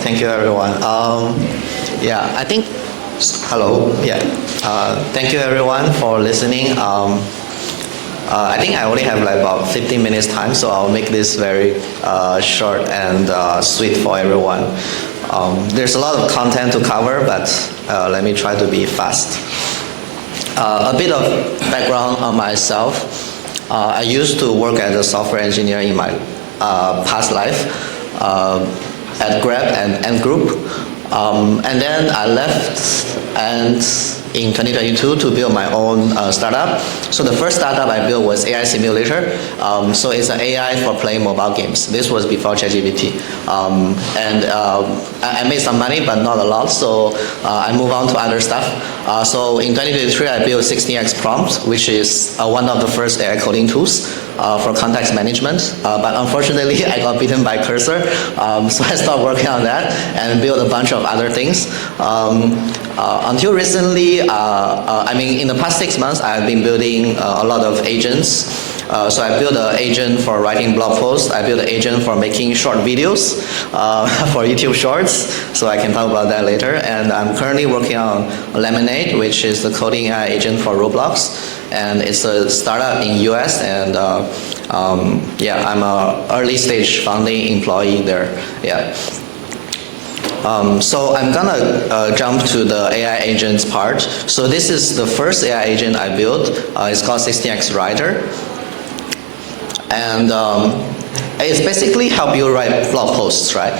Thank you, everyone. Yeah, I think, hello, yeah. Thank you, everyone, for listening. I think I only have like about 15 minutes time, so I'll make this very short and sweet for everyone. There's a lot of content to cover, but let me try to be fast. A bit of background on myself. I used to work as a software engineer in my past life at Grab and Ant Group. And then I left and in 2022 to build my own startup. So the first startup I built was AI Simulator. So it's an AI for playing mobile games. This was before ChatGPT. And I made some money, but not a lot, so I moved on to other stuff. So in 2023, I built 16x Prompt, which is one of the first AI coding tools for context management. But unfortunately, I got beaten by Cursor, so I stopped working on that and built a bunch of other things. Until recently, I mean, in the past 6 months, I've been building a lot of agents. So I built an agent for writing blog posts. I built an agent for making short videos for YouTube Shorts, so I can talk about that later. And I'm currently working on Lemonade, which is the coding AI agent for Roblox. And it's a startup in US, and yeah, I'm an early stage founding employee there. Yeah. So I'm gonna jump to the AI agents part. So this is the first AI agent I built. It's called 16x Writer. And it's basically help you write blog posts, right?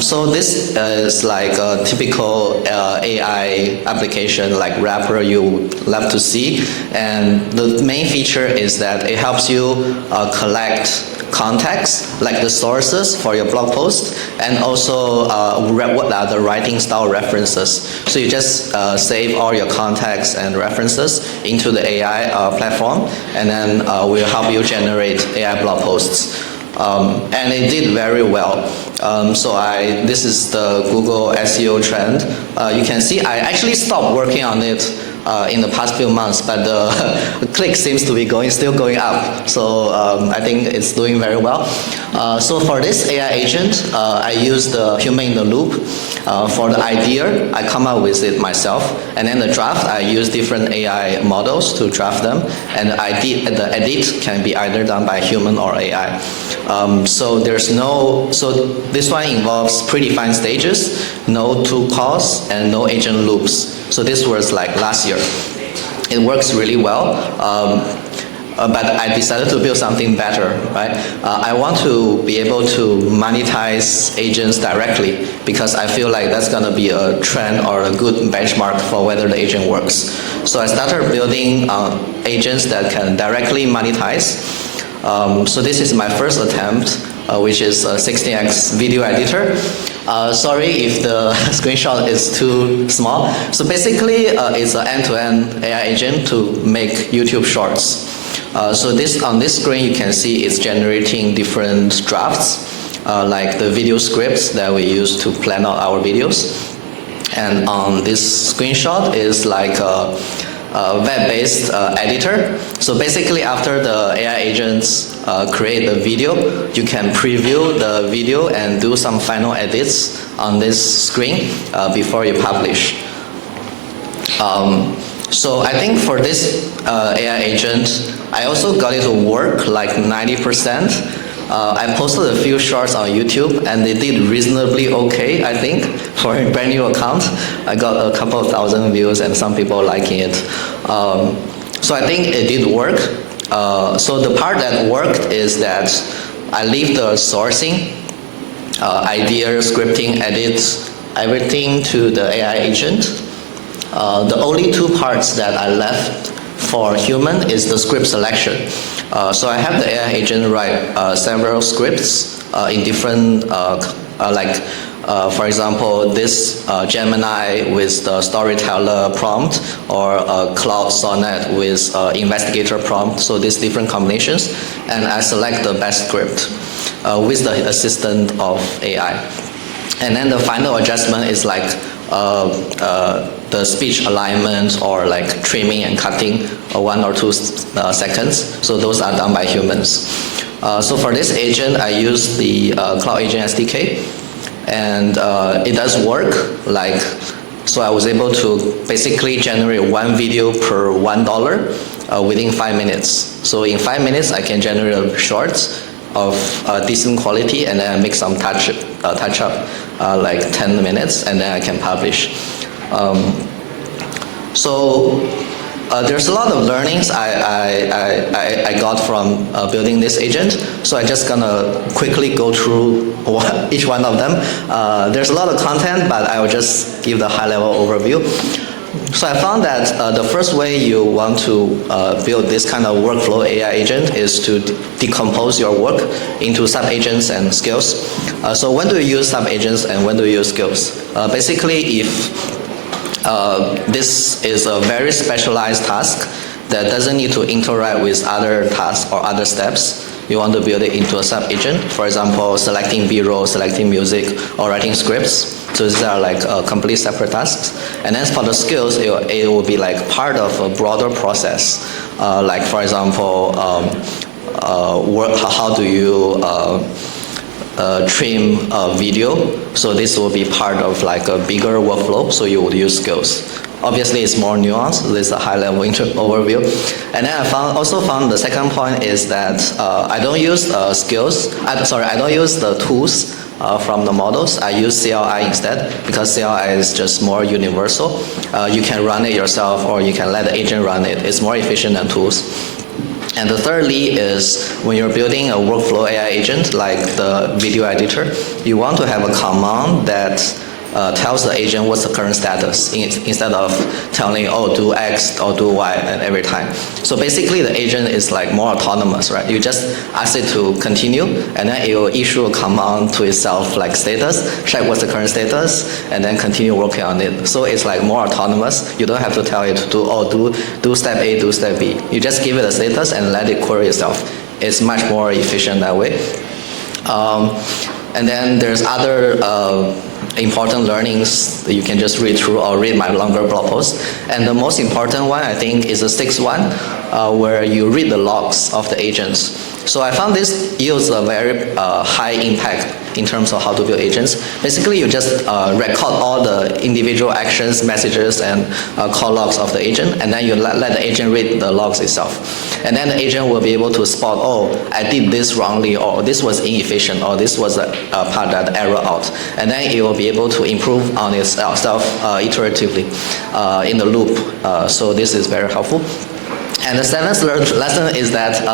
So this is like a typical AI application, like wrapper you love to see. And the main feature is that it helps you collect context, like the sources for your blog post, and also what are the writing style references. So you just save all your context and references into the AI platform, and then we'll help you generate AI blog posts. And it did very well. So this is the Google SEO trend. You can see I actually stopped working on it in the past few months, but the click seems to be still going up. So I think it's doing very well. So for this AI agent, I use the human in the loop. For the idea, I come up with it myself, and then the draft, I use different AI models to draft them, and the edit can be either done by human or AI. So this one involves predefined stages, no tool calls, and no agent loops. So this was like last year. It works really well, but I decided to build something better, right? I want to be able to monetize agents directly, because I feel like that's gonna be a trend or a good benchmark for whether the agent works. So I started building agents that can directly monetize. So this is my first attempt, which is a 16x video editor. Sorry if the screenshot is too small. So basically, it's an end-to-end AI agent to make YouTube Shorts. So on this screen, you can see it's generating different drafts, like the video scripts that we use to plan out our videos. And on this screenshot is like a web-based editor. So basically, after the AI agents create the video, you can preview the video and do some final edits on this screen before you publish. So I think for this AI agent, I also got it to work like 90%. I posted a few shorts on YouTube, and they did reasonably okay, I think, for a brand new account. I got a couple of thousand views and some people liking it. So I think it did work. So the part that worked is that I leave the sourcing, idea, scripting, edits, everything to the AI agent. The only two parts that I left for human is the script selection. So I have the AI agent write several scripts in different, for example, this Gemini with the storyteller prompt, or Cloud Sonnet with investigator prompt. So these different combinations, and I select the best script with the assistant of AI. And then the final adjustment is like the speech alignment, or like trimming and cutting 1 or 2 seconds. So those are done by humans. So for this agent, I use the Cloud Agent SDK. and it does work. So I was able to basically generate one video per $1 within 5 minutes. So in 5 minutes, I can generate shorts of decent quality, and then I make some touch up, like 10 minutes, and then I can publish. There's a lot of learnings I got from building this agent, so I'm just gonna quickly go through each one of them. There's a lot of content, but I will just give the high-level overview. So I found that the first way you want to build this kind of workflow AI agent is to decompose your work into sub-agents and skills. So when do you use sub-agents and when do you use skills? Basically, if this is a very specialized task that doesn't need to interact with other tasks or other steps, you want to build it into a sub-agent. For example, selecting B-roll, selecting music, or writing scripts. So these are like complete separate tasks. And then for the skills, it will be like part of a broader process. Like for example, how do you trim a video? So this will be part of like a bigger workflow, so you would use skills. Obviously, it's more nuanced. This is a high-level overview. And then I also found the second point is that I don't use skills. I don't use the tools from the models. I use CLI instead, because CLI is just more universal. You can run it yourself, or you can let the agent run it. It's more efficient than tools. And the thirdly is when you're building a workflow AI agent like the video editor, you want to have a command that tells the agent what's the current status instead of telling, oh, do X or do Y every time. So basically the agent is like more autonomous, right? You just ask it to continue, and then it will issue a command to itself like status, check what's the current status, and then continue working on it. So it's like more autonomous. You don't have to tell it to do, oh, do step A, do step B. You just give it a status and let it query itself. It's much more efficient that way. And then there's other important learnings that you can just read through or read my longer blog post. And the most important one, I think, is the sixth one, where you read the logs of the agents. So I found this yields a very high impact in terms of how to build agents. Basically, you just record all the individual actions, messages, and call logs of the agent, and then you let the agent read the logs itself. And then the agent will be able to spot, oh, I did this wrongly, or this was inefficient, or this was a part that error out. And then it will be able to improve on itself iteratively in the loop. So this is very helpful. And the seventh lesson is that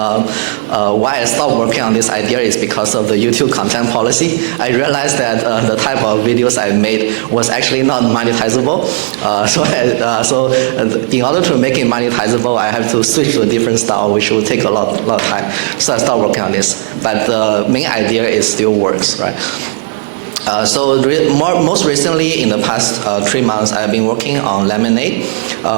why I stopped working on this idea is because of the YouTube content policy. I realized that the type of videos I made was actually not monetizable. So in order to make it monetizable, I have to switch to a different style, which will take a lot of time. So I stopped working on this. But the main idea is still works, right? Most recently, in the past 3 months, I've been working on Lemonade,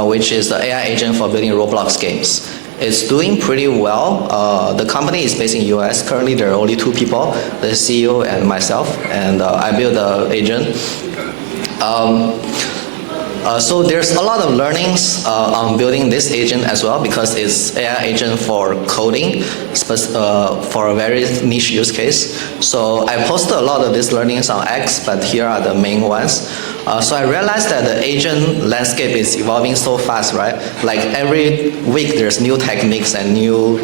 which is the AI agent for building Roblox games. It's doing pretty well. The company is based in US. Currently, there are only 2 people, the CEO and myself, and I built the agent. So there's a lot of learnings on building this agent as well, because it's AI agent for coding, for a very niche use case. So I posted a lot of these learnings on X, but here are the main ones. So I realized that the agent landscape is evolving so fast, right? Like every week there's new techniques and new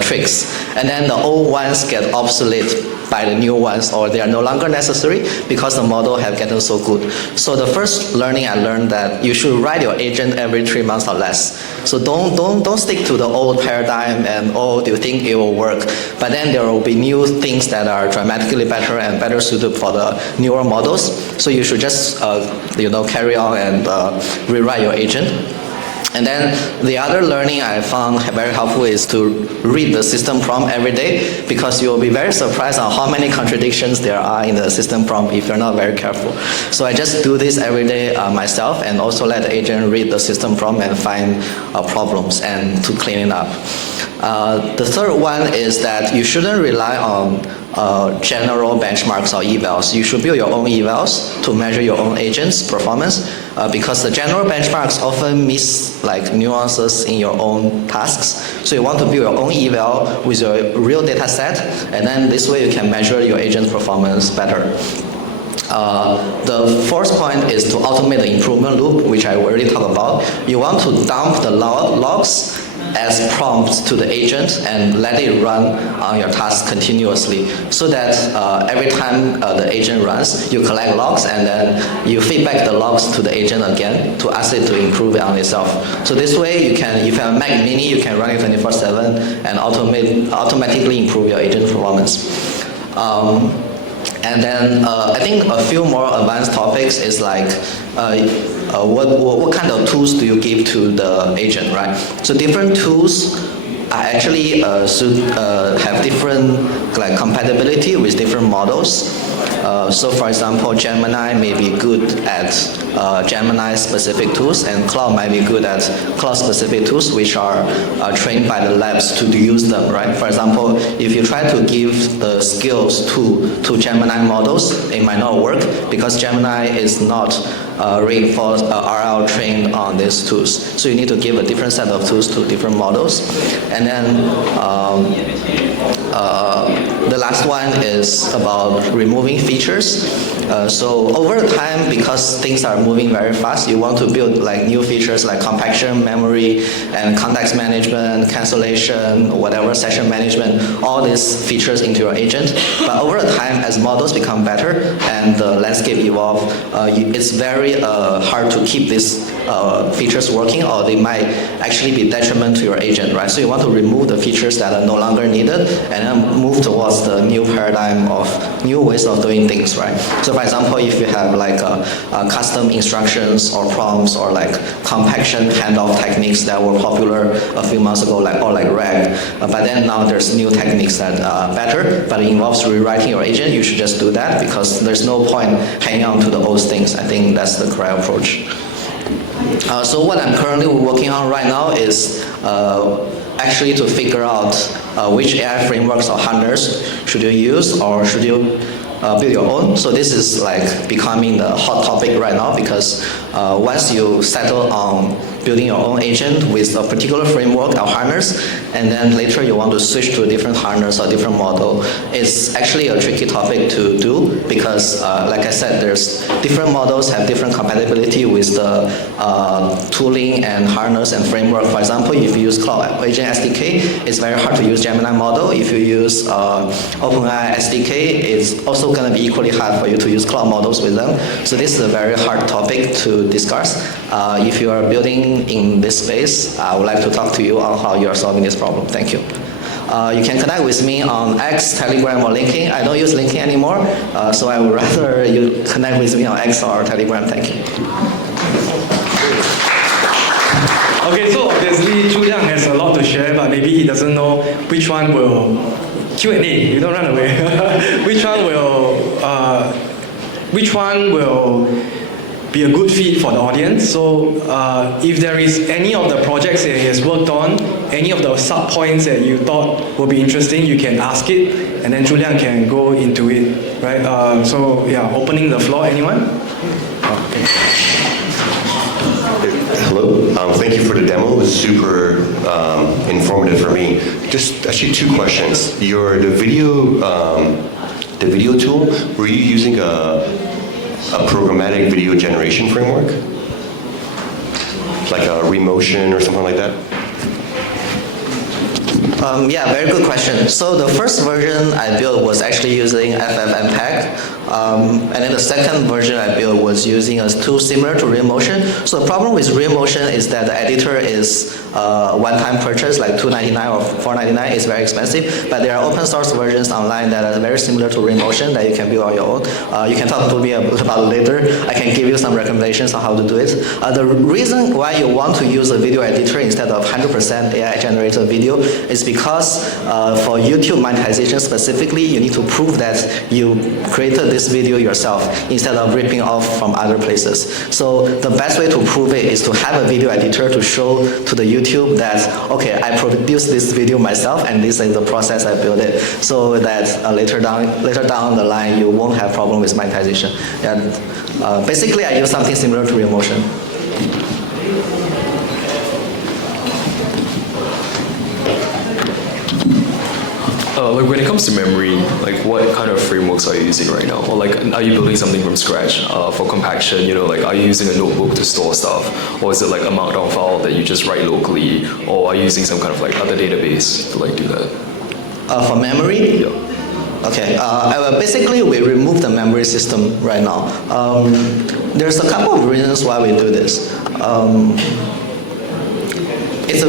tricks, and then the old ones get obsolete by the new ones, or they are no longer necessary because the model have gotten so good. So the first learning I learned that you should write your agent every 3 months or less. So don't stick to the old paradigm and do you think it will work? But then there will be new things that are dramatically better and better suited for the newer models. So you should just carry on and rewrite your agent. And then the other learning I found very helpful is to read the system prompt every day, because you will be very surprised on how many contradictions there are in the system prompt if you're not very careful. So I just do this every day myself, and also let the agent read the system prompt and find problems and to clean it up. The third one is that you shouldn't rely on general benchmarks or evals. You should build your own evals to measure your own agent's performance, because the general benchmarks often miss like nuances in your own tasks. So you want to build your own eval with your real data set, and then this way you can measure your agent's performance better. The fourth point is to automate the improvement loop, which I already talked about. You want to dump the logs as prompts to the agent and let it run on your task continuously, so that every time the agent runs, you collect logs and then you feedback the logs to the agent again to ask it to improve it on itself. So this way, if you have a Mac Mini, you can run it 24/7 and automatically improve your agent performance. And then I think a few more advanced topics is like what kind of tools do you give to the agent, right? So different tools are actually should have different like compatibility with different models. So for example, Gemini may be good at Gemini-specific tools, and Claude might be good at Claude-specific tools, which are trained by the labs to use them, right? For example, if you try to give the skills to Gemini models, it might not work because Gemini is not reinforced RL trained on these tools. So you need to give a different set of tools to different models. And then the last one is about removing features. So over time, because things are moving very fast, you want to build like new features like compaction, memory, and context management, cancellation, whatever, session management, all these features into your agent. But over time, as models become better and the landscape evolve, it's very hard to keep these features working, or they might actually be detriment to your agent, right? So you want to remove the features that are no longer needed and then move towards the new paradigm of new ways of doing things, right? So for example, if you have like custom instructions or prompts or like compaction handoff techniques that were popular a few months ago, or like RAG, but then now there's new techniques that are better, but it involves rewriting your agent, you should just do that because there's no point hanging on to the old things. I think that's the correct approach. So what I'm currently working on right now is actually to figure out which AI frameworks or harness should you use, or should you build your own. So this is like becoming the hot topic right now, because once you settle on building your own agent with a particular framework or harness, and then later you want to switch to a different harness or different model, it's actually a tricky topic to do because, like I said, there's different models have different compatibility with the tooling and harness and framework. For example, if you use Cloud Agent SDK, it's very hard to use Gemini model. If you use OpenAI SDK, it's also going to be equally hard for you to use cloud models with them. So this is a very hard topic to discuss. If you are building in this space, I would like to talk to you on how you are solving this problem. Thank you. You can connect with me on X, Telegram, or LinkedIn. I don't use LinkedIn anymore, so I would rather you connect with me on X or Telegram. Thank you. Okay, so obviously Zhu Liang has a lot to share, but maybe he doesn't know which one will Q&A. You don't run away. Which one will be a good fit for the audience. So if there is any of the projects that he has worked on, any of the sub points that you thought would be interesting, you can ask it, and then Zhu Liang can go into it, right? So yeah, opening the floor, anyone? Okay. Hello, thank you for the demo. It was super informative for me. Just actually two questions. The video tool, were you using a programmatic video generation framework? Like a Remotion or something like that? Yeah, very good question. So the first version I built was actually using FFmpeg. And then the second version I built was using a tool similar to Remotion. So the problem with Remotion is that the editor is one-time purchase, like $2.99 or $4.99. It's very expensive. But there are open source versions online that are very similar to Remotion that you can build on your own. You can talk to me about it later. I can give you some recommendations on how to do it. The reason why you want to use a video editor instead of 100% AI generated video is because for YouTube monetization specifically, you need to prove that you created this video yourself instead of ripping off from other places. So the best way to prove it is to have a video editor to show to the YouTube that, okay, I produced this video myself and this is the process I built it, so that later down the line you won't have problem with monetization. And basically I use something similar to Remotion. Like when it comes to memory, like what kind of frameworks are you using right now? Or like are you building something from scratch for compaction? You know, like are you using a notebook to store stuff? Or is it like a markdown file that you just write locally? Or are you using some kind of like other database to like do that? For memory? Yeah. Okay, basically we remove the memory system right now. There's a couple of reasons why we do this. It's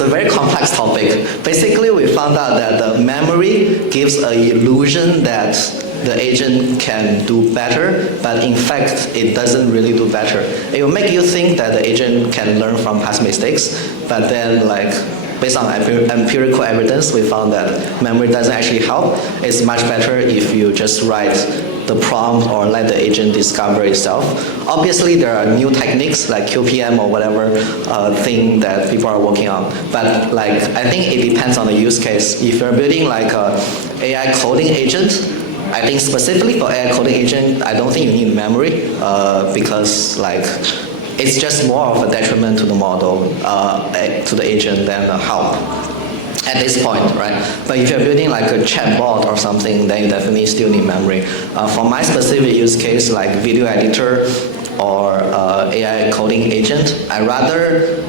a very complex topic. Basically, we found out that the memory gives an illusion that the agent can do better, but in fact, it doesn't really do better. It will make you think that the agent can learn from past mistakes, but then like, based on empirical evidence, we found that memory doesn't actually help. It's much better if you just write the prompt or let the agent discover itself. Obviously, there are new techniques like QPM or whatever thing that people are working on. But like, I think it depends on the use case. If you're building like a AI coding agent, I think specifically for AI coding agent, I don't think you need memory because like, it's just more of a detriment to the model, to the agent than a help at this point, right? But if you're building like a chatbot or something, then you definitely still need memory. For my specific use case, like video editor or AI coding agent, I rather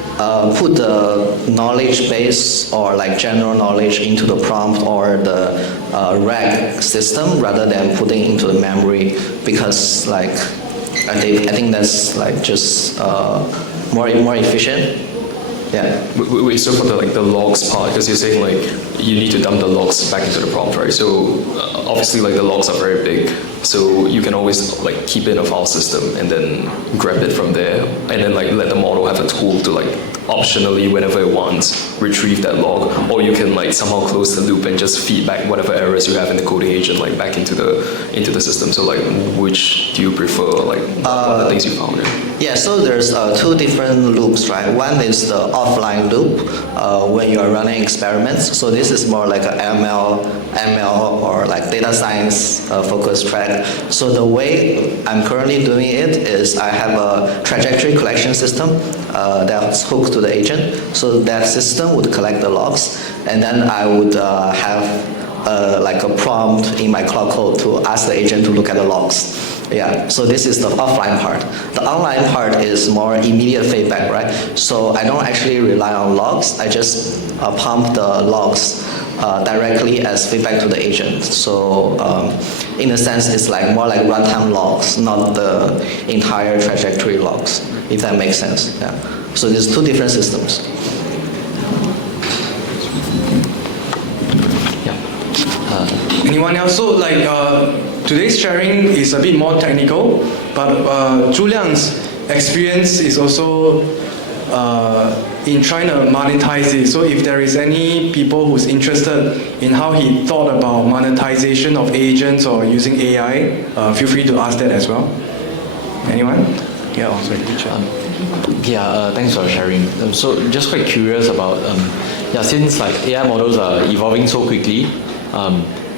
put the knowledge base or like general knowledge into the prompt or the RAG system rather than putting into the memory because like, I think that's like just more efficient. Yeah. Wait, so for the logs part, because you're saying like you need to dump the logs back into the prompt, right? So obviously like the logs are very big, so you can always like keep it in a file system and then grab it from there, and then like let the model have a tool to like optionally whenever it wants retrieve that log, or you can like somehow close the loop and just feed back whatever errors you have in the coding agent like back into the system. So like which do you prefer? Like what are the things you found? Yeah, so there's two different loops, right? One is the offline loop when you are running experiments. So this is more like a ML or like data science focused track. So the way I'm currently doing it is I have a trajectory collection system that's hooked to the agent. So that system would collect the logs, and then I would have like a prompt in my cloud code to ask the agent to look at the logs. Yeah, so this is the offline part. The online part is more immediate feedback, right? So I don't actually rely on logs. I just pump the logs directly as feedback to the agent. So in a sense, it's like more like runtime logs, not the entire trajectory logs, if that makes sense. Yeah. So there's two different systems. Anyone else? So like today's sharing is a bit more technical, but Zhu Liang's experience is also in trying to monetize it. So if there is any people who's interested in how he thought about monetization of agents or using AI, feel free to ask that as well. Anyone? Yeah, oh, sorry. Thanks for sharing. So just quite curious about, since like AI models are evolving so quickly,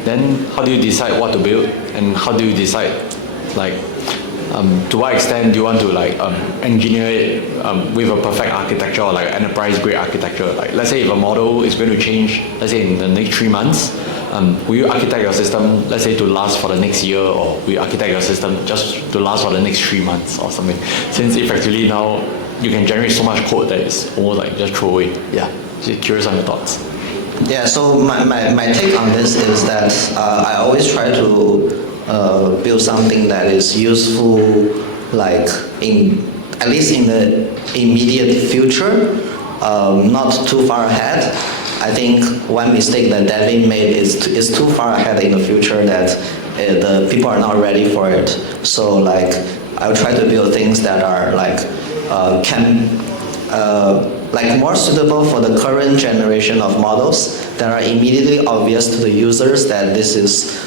then how do you decide what to build, and how do you decide like to what extent do you want to like engineer it with a perfect architecture or like enterprise grade architecture? Like let's say if a model is going to change, let's say in the next 3 months, will you architect your system, let's say to last for the next year, or will you architect your system just to last for the next 3 months or something? Since effectively now you can generate so much code that it's almost like just throw away. Yeah, so curious on your thoughts. Yeah, so my take on this is that I always try to build something that is useful, like at least in the immediate future, not too far ahead. I think one mistake that Devin made is too far ahead in the future that the people are not ready for it. So like I'll try to build things that are like like more suitable for the current generation of models that are immediately obvious to the users that this is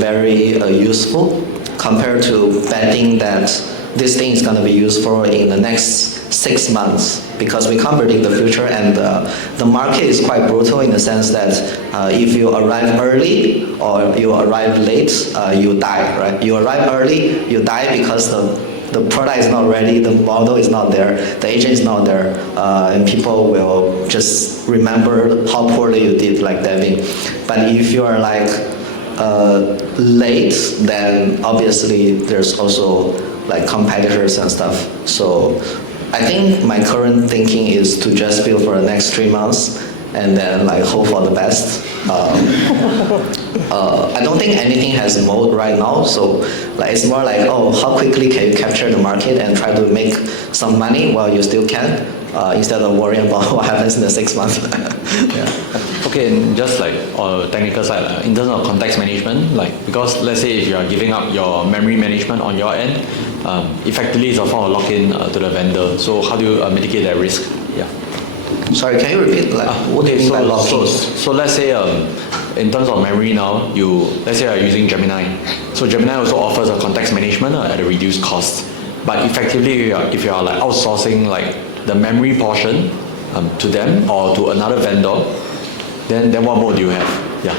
very useful, compared to betting that this thing is going to be useful in the next 6 months, because we can't predict the future, and the market is quite brutal in the sense that if you arrive early or you arrive late, you die, right? You arrive early, you die because the the product is not ready, the model is not there, the agent is not there, and people will just remember how poorly you did, like Devin. But if you are like late, then obviously there's also like competitors and stuff. So I think my current thinking is to just build for the next 3 months and then like hope for the best. I don't think anything has mode right now, so like it's more like, oh, how quickly can you capture the market and try to make some money while you still can, instead of worrying about what happens in the 6 months. Yeah. Okay, and just like on the technical side, in terms of context management, like because let's say if you are giving up your memory management on your end, effectively it's a form of lock-in to the vendor. So how do you mitigate that risk? Yeah. Sorry, can you repeat? Like, what do you mean by lock-in? So let's say in terms of memory now, let's say you're using Gemini. So Gemini also offers a context management at a reduced cost. But effectively, if you are like outsourcing like the memory portion to them or to another vendor, then what mode do you have? Yeah.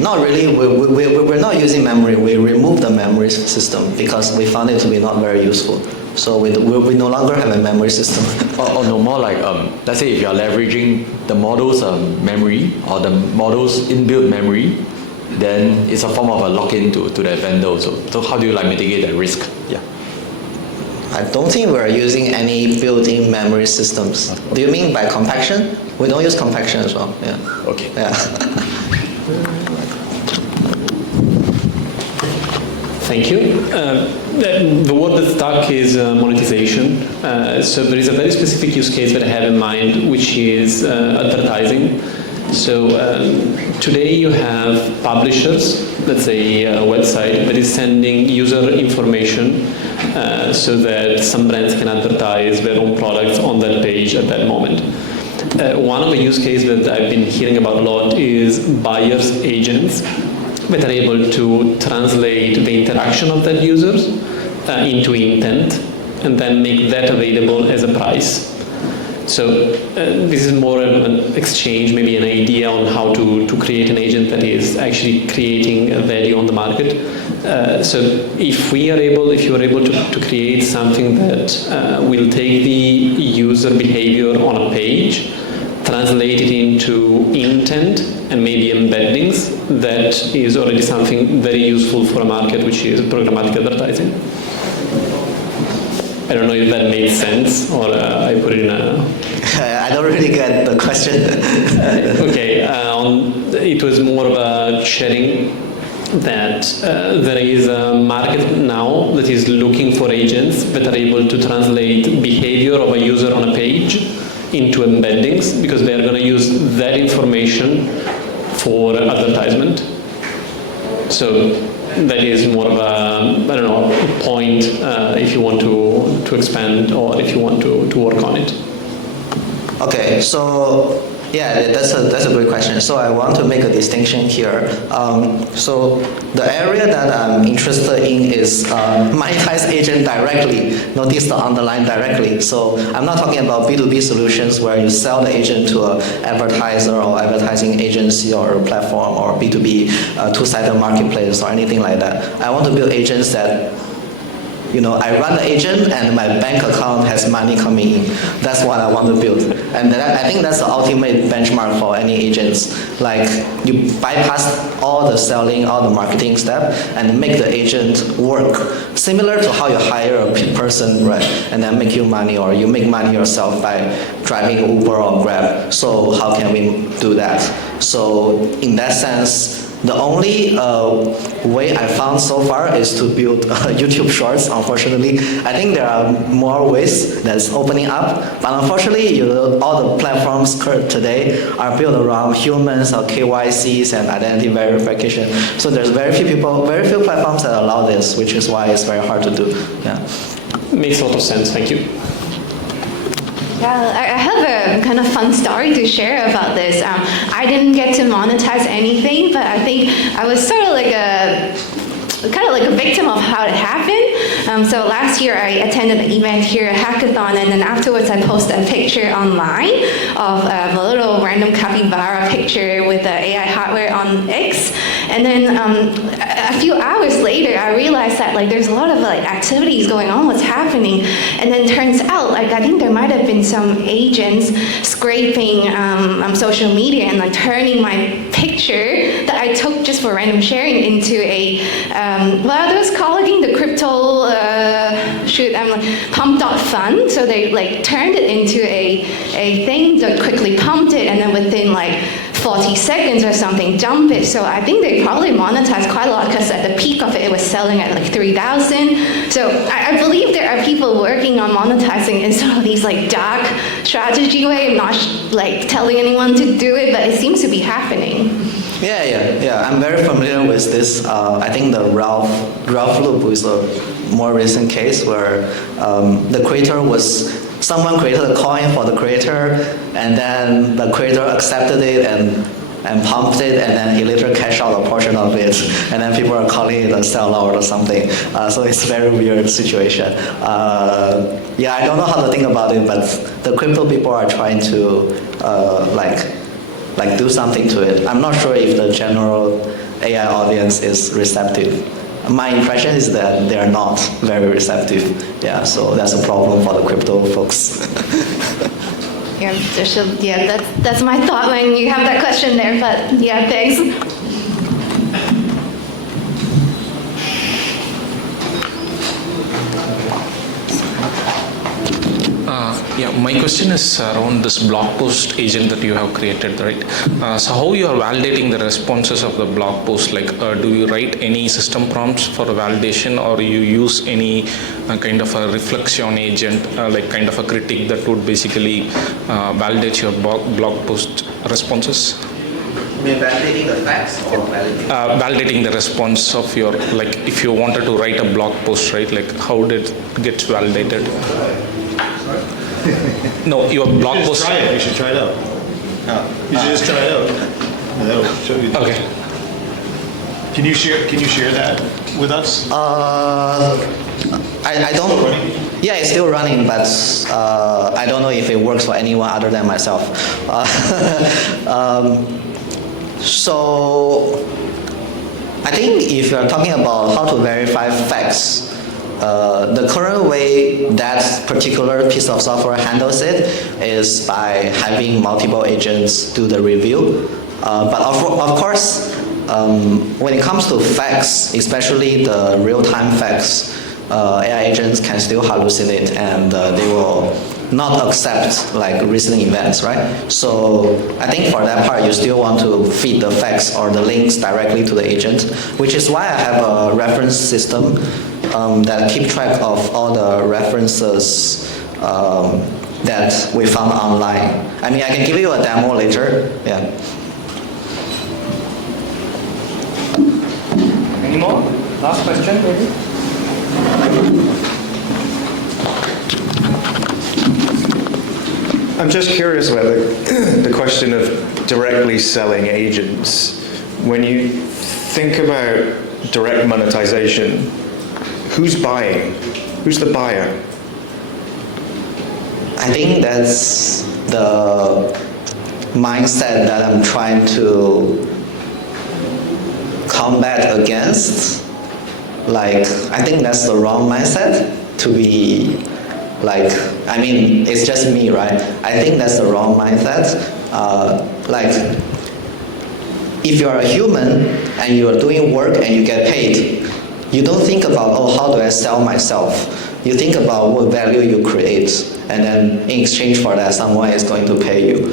Not really. We're not using memory. We removed the memory system because we found it to be not very useful. So we no longer have a memory system. or no, more like, let's say if you are leveraging the model's memory or the model's inbuilt memory, then it's a form of a lock-in to that vendor also. So how do you like mitigate that risk? Yeah. I don't think we're using any built-in memory systems. Do you mean by compaction? We don't use compaction as well. Yeah. Okay. Yeah. Thank you. The word that's stuck is monetization. So there is a very specific use case that I have in mind, which is advertising. So today you have publishers, let's say a website that is sending user information so that some brands can advertise their own products on that page at that moment. One of the use cases that I've been hearing about a lot is buyer's agents that are able to translate the interaction of that users into intent and then make that available as a price. So this is more of an exchange, maybe an idea on how to create an agent that is actually creating a value on the market. So if you are able to create something that will take the user behavior on a page, translate it into intent and maybe embeddings, that is already something very useful for a market which is programmatic advertising. I don't know if that made sense or I put it in a... I don't really get the question. Okay, it was more of a sharing that there is a market now that is looking for agents that are able to translate behavior of a user on a page into embeddings, because they are going to use that information for advertisement. So that is more of a, I don't know, a point if you want to expand or if you want to work on it. Okay, so yeah, that's a great question. So I want to make a distinction here. So the area that I'm interested in is monetize agent directly. Notice the underline directly. So I'm not talking about B2B solutions where you sell the agent to an advertiser or advertising agency or a platform or B2B two-sided marketplace or anything like that. I want to build agents that, you know, I run the agent and my bank account has money coming in. That's what I want to build. And I think that's the ultimate benchmark for any agents. Like, you bypass all the selling, all the marketing step, and make the agent work. Similar to how you hire a person, right? And then make you money, or you make money yourself by driving Uber or Grab. So how can we do that? So in that sense, the only way I found so far is to build YouTube Shorts, unfortunately. I think there are more ways that's opening up, but unfortunately, all the platforms today are built around humans or KYCs and identity verification. So there's very few platforms that allow this, which is why it's very hard to do. Yeah. Makes a lot of sense, thank you. Yeah, I have a kind of fun story to share about this. I didn't get to monetize anything, but I think I was sort of like a victim of how it happened. So last year I attended an event here, a hackathon, and then afterwards I posted a picture online of a little random capybara picture with the AI hardware on X. And then a few hours later, I realized that like there's a lot of like activities going on, what's happening. And then turns out like I think there might have been some agents scraping social media and like turning my picture that I took just for random sharing into a what are those called again? The crypto pump.fun. So they like turned it into a thing that quickly pumped it, and then within like 40 seconds or something, dump it. So I think they probably monetized quite a lot because at the peak of it, it was selling at like 3,000. So I believe there are people working on monetizing in sort of these like dark strategy way. I'm not like telling anyone to do it, but it seems to be happening. Yeah. I'm very familiar with this. I think the Ralph loop is a more recent case where the creator someone created a coin for the creator, and then the creator accepted it and pumped it, and then he later cashed out a portion of it, and then people are calling it a sellout or something. So it's a very weird situation. I don't know how to think about it, but the crypto people are trying to like do something to it. I'm not sure if the general AI audience is receptive. My impression is that they are not very receptive. Yeah, so that's a problem for the crypto folks. That's my thought when you have that question there, but yeah, thanks. My question is around this blog post agent that you have created, right? So how you are validating the responses of the blog post? Like, do you write any system prompts for validation, or you use any kind of a reflection agent, like kind of a critic that would basically validate your blog post responses? You mean validating the facts or validating? Validating the response of your, like if you wanted to write a blog post, right? Like how did it get validated? No, your blog post. Try it. You should try it out. You should just try it out. And that'll show you. Okay. Can you share that with us? I don't. Yeah, it's still running, but I don't know if it works for anyone other than myself. So I think if you're talking about how to verify facts, the current way that particular piece of software handles it is by having multiple agents do the review. But of course, when it comes to facts, especially the real-time facts, AI agents can still hallucinate, and they will not accept like recent events, right? So I think for that part, you still want to feed the facts or the links directly to the agent, which is why I have a reference system that keep track of all the references that we found online. I mean, I can give you a demo later. Yeah. Any more? Last question, maybe? I'm just curious about the question of directly selling agents. When you think about direct monetization, who's buying? Who's the buyer? I think that's the mindset that I'm trying to combat against. Like, I think that's the wrong mindset to be like, I mean, it's just me, right? I think that's the wrong mindset. Like, if you're a human and you're doing work and you get paid, you don't think about, oh, how do I sell myself? You think about what value you create, and then in exchange for that, someone is going to pay you.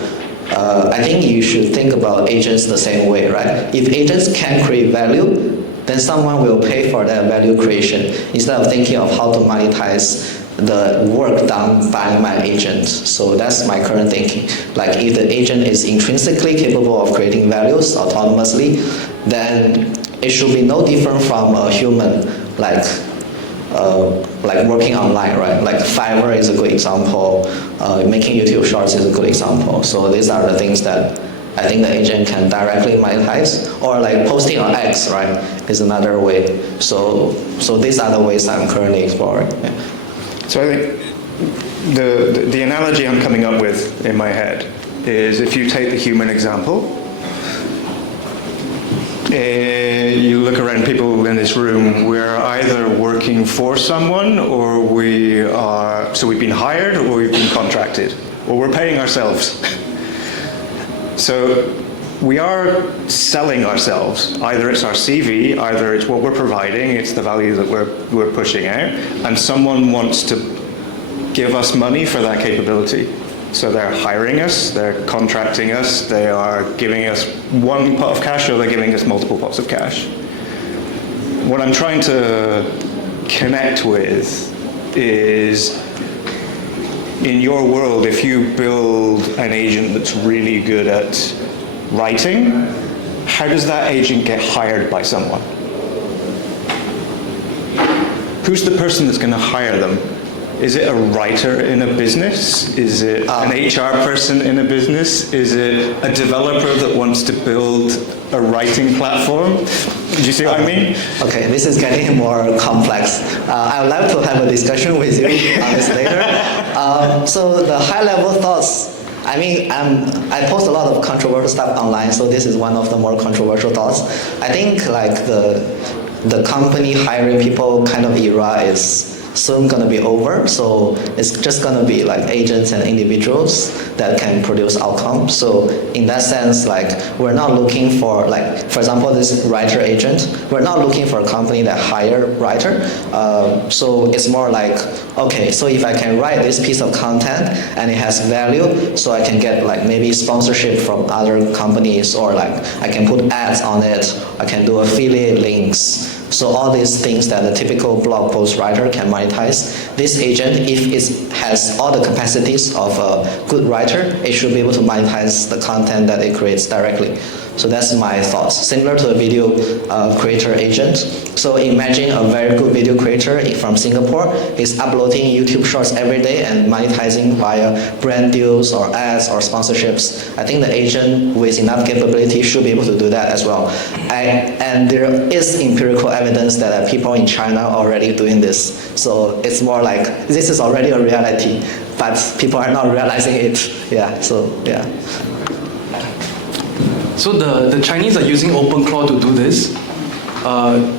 I think you should think about agents the same way, right? If agents can create value, then someone will pay for that value creation instead of thinking of how to monetize the work done by my agent. So that's my current thinking. Like, if the agent is intrinsically capable of creating values autonomously, then it should be no different from a human, like working online, right? Like Fiverr is a good example. Making YouTube Shorts is a good example. So these are the things that I think the agent can directly monetize, or like posting on X, right, is another way. So these are the ways I'm currently exploring. Yeah. So I think the analogy I'm coming up with in my head is, if you take the human example, you look around people in this room, we're either working for someone or so we've been hired or we've been contracted, or we're paying ourselves. So we are selling ourselves. Either it's our CV, either it's what we're providing, it's the value that we're pushing out, and someone wants to give us money for that capability. So they're hiring us, they're contracting us, they are giving us one pot of cash, or they're giving us multiple pots of cash. What I'm trying to connect with is, in your world, if you build an agent that's really good at writing, how does that agent get hired by someone? Who's the person that's going to hire them? Is it a writer in a business? Is it an HR person in a business? Is it a developer that wants to build a writing platform? Do you see what I mean? Okay, this is getting more complex. I would like to have a discussion with you on this later. So the high-level thoughts, I mean, I post a lot of controversial stuff online, so this is one of the more controversial thoughts. I think like the company hiring people kind of era is soon going to be over, so it's just going to be like agents and individuals that can produce outcomes. So in that sense, like we're not looking for, like for example, this writer agent, we're not looking for a company that hire writer. So it's more like, okay, so if I can write this piece of content and it has value, so I can get like maybe sponsorship from other companies, or like I can put ads on it, I can do affiliate links. So all these things that a typical blog post writer can monetize, this agent, if it has all the capacities of a good writer, it should be able to monetize the content that it creates directly. So that's my thoughts. Similar to a video creator agent. So imagine a very good video creator from Singapore is uploading YouTube shorts every day and monetizing via brand deals or ads or sponsorships. I think the agent with enough capability should be able to do that as well. And there is empirical evidence that people in China are already doing this. So it's more like this is already a reality, but people are not realizing it. Yeah. So yeah. So the Chinese are using OpenClaw to do this,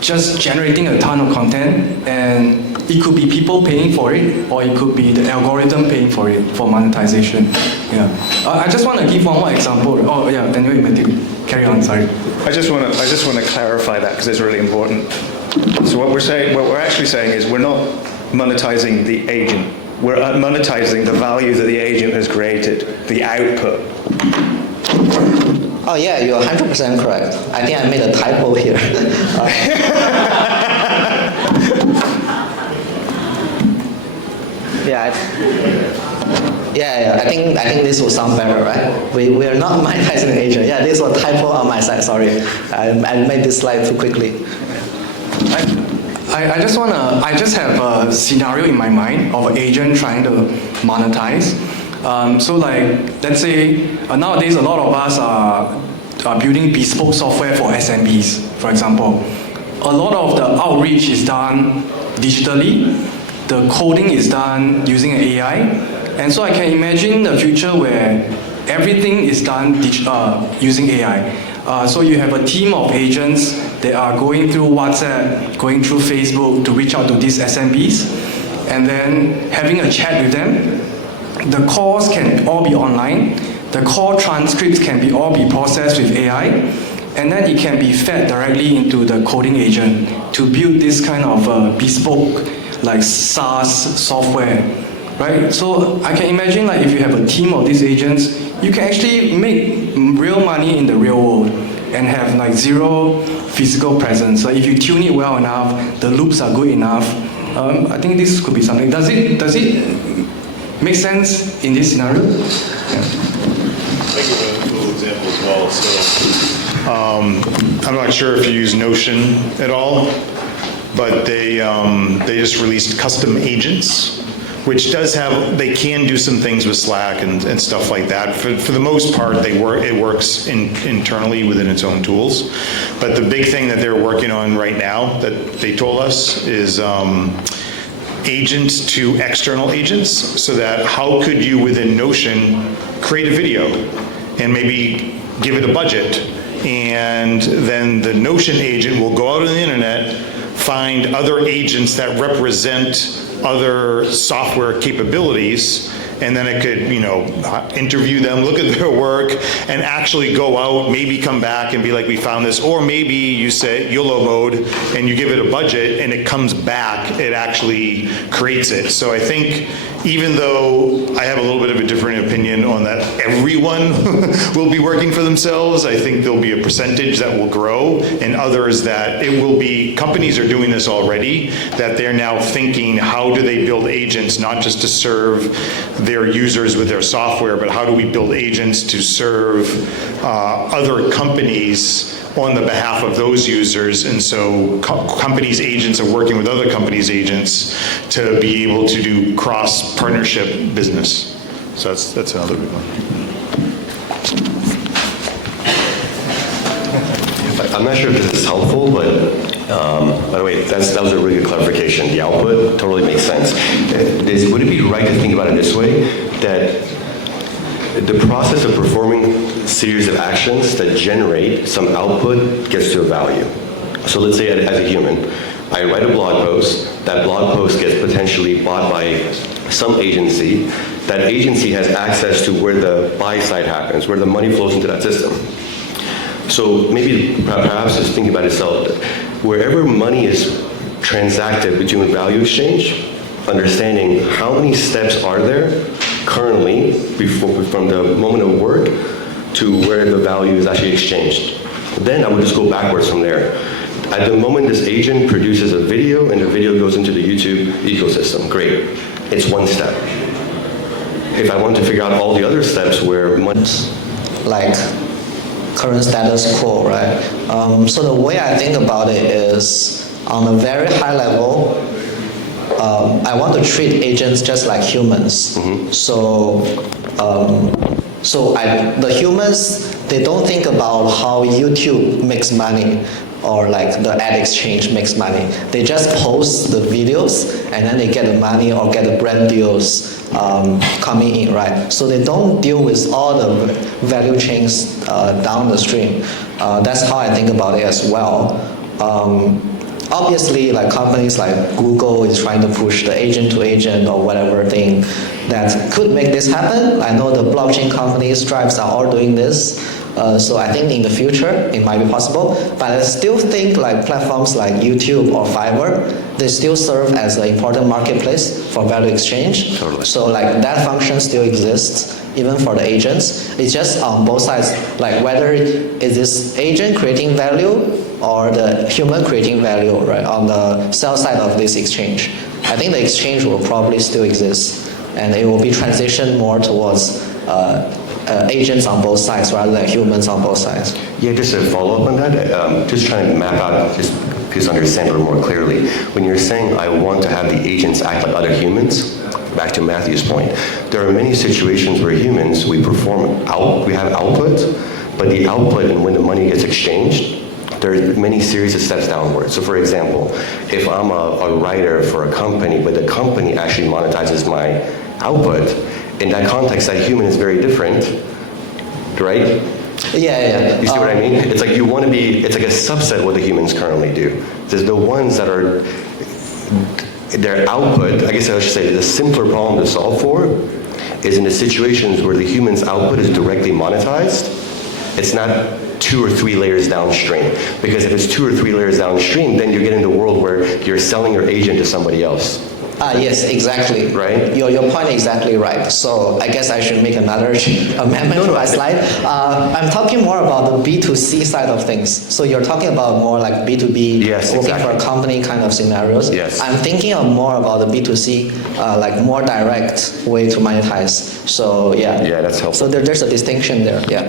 just generating a ton of content, and it could be people paying for it, or it could be the algorithm paying for it for monetization. Yeah. I just want to give one more example. Oh yeah, anyway, Matthew, carry on. Sorry. I just want to clarify that because it's really important. So what we're actually saying is we're not monetizing the agent. We're monetizing the value that the agent has created, the output. Oh yeah, you're 100% correct. I think I made a typo here. Yeah, I think this will sound better, right? We are not monetizing the agent. Yeah, this was a typo on my side. Sorry, I made this slide too quickly. I just have a scenario in my mind of an agent trying to monetize. So like, let's say nowadays a lot of us are building bespoke software for SMBs, for example. A lot of the outreach is done digitally. The coding is done using AI. And so I can imagine the future where everything is done using AI. So you have a team of agents that are going through WhatsApp, going through Facebook to reach out to these SMBs, and then having a chat with them. The calls can all be online. The call transcripts can all be processed with AI, and then it can be fed directly into the coding agent to build this kind of bespoke, like SaaS software, right? So I can imagine like if you have a team of these agents, you can actually make real money in the real world and have like zero physical presence. So if you tune it well enough, the loops are good enough, I think this could be something. Does it make sense in this scenario? Yeah. I give a cool example as well. So I'm not sure if you use Notion at all, but they just released custom agents, which does have, they can do some things with Slack and stuff like that. For the most part, it works internally within its own tools. But the big thing that they're working on right now that they told us is agents to external agents, so that how could you within Notion create a video and maybe give it a budget. And then the Notion agent will go out on the internet, find other agents that represent other software capabilities, and then it could, interview them, look at their work, and actually go out, maybe come back and be like, we found this. Or maybe you say YOLO mode and you give it a budget and it comes back, it actually creates it. So I think even though I have a little bit of a different opinion on that everyone will be working for themselves, I think there'll be a percentage that will grow and others that it will be, companies are doing this already, that they're now thinking, how do they build agents, not just to serve their users with their software, but how do we build agents to serve other companies on the behalf of those users. And so companies' agents are working with other companies' agents to be able to do cross-partnership business. So that's another good one. I'm not sure if this is helpful, but by the way, that was a really good clarification. The output totally makes sense. Would it be right to think about it this way, that the process of performing a series of actions that generate some output gets to a value? So let's say as a human, I write a blog post, that blog post gets potentially bought by some agency, that agency has access to where the buy side happens, where the money flows into that system. So maybe perhaps just think about itself, wherever money is transacted between value exchange, understanding how many steps are there currently from the moment of work to where the value is actually exchanged. Then I would just go backwards from there. At the moment this agent produces a video and the video goes into the YouTube ecosystem, great. It's one step. If I want to figure out all the other steps where money... Like current status quo, right? So the way I think about it is, on a very high level, I want to treat agents just like humans. Mm-hmm. The humans, they don't think about how YouTube makes money or like the ad exchange makes money. They just post the videos and then they get the money or get the brand deals coming in, right? So they don't deal with all the value chains down the stream. That's how I think about it as well. Obviously, like companies like Google is trying to push the agent-to-agent or whatever thing that could make this happen. I know the blockchain companies, Stripe, are all doing this. So I think in the future it might be possible. But I still think like platforms like YouTube or Fiverr, they still serve as an important marketplace for value exchange. Totally. So like that function still exists even for the agents. It's just on both sides, like whether is this agent creating value or the human creating value, right, on the sell side of this exchange. I think the exchange will probably still exist, and it will be transitioned more towards agents on both sides rather than humans on both sides. Yeah, just to follow up on that, just trying to map out, just understand a little more clearly. When you're saying I want to have the agents act like other humans, back to Matthew's point, there are many situations where humans, we have output, but the output and when the money gets exchanged, there are many series of steps downward. So for example, if I'm a writer for a company, but the company actually monetizes my output, in that context, that human is very different, right? Yeah. You see what I mean? It's like you want to be, it's like a subset of what the humans currently do. There's the ones that are, their output, I guess I should say, the simpler problem to solve for is in the situations where the human's output is directly monetized. It's not 2 or 3 layers downstream. Because if it's 2 or 3 layers downstream, then you get into a world where you're selling your agent to somebody else. Yes, exactly. Right? Your point is exactly right. So I guess I should make another amendment to my slide. I'm talking more about the B2C side of things. So you're talking about more like B2B, yes, working exactly. for a company kind of scenarios. Yes. I'm thinking of more about the B2C, like more direct way to monetize. So yeah. Yeah, that's helpful. So there's a distinction there. Yeah.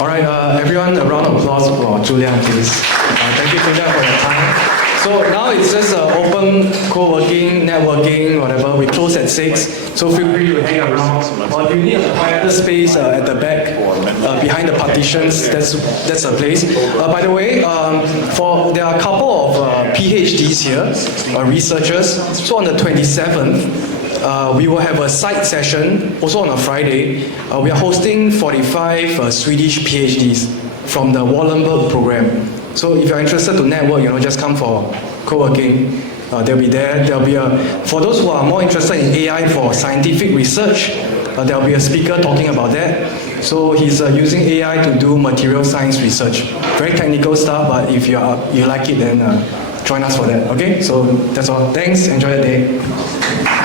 All right, everyone, a round of applause for Zhu Liang, please. Thank you, Zhu Liang, for your time. So now it's just open co-working, networking, whatever. We close at 6, so feel free to hang around. Or if you need a quieter space at the back, behind the partitions, that's a place. By the way, there are a couple of PhDs here, researchers. So on the 27th, we will have a side session also on a Friday. We are hosting 45 Swedish PhDs from the Wallenberg program. So if you're interested to network, just come for co-working. They'll be there. There'll be for those who are more interested in AI for scientific research, there'll be a speaker talking about that. So he's using AI to do material science research. Very technical stuff, but if you like it, then join us for that. Okay, so that's all. Thanks. Enjoy the day.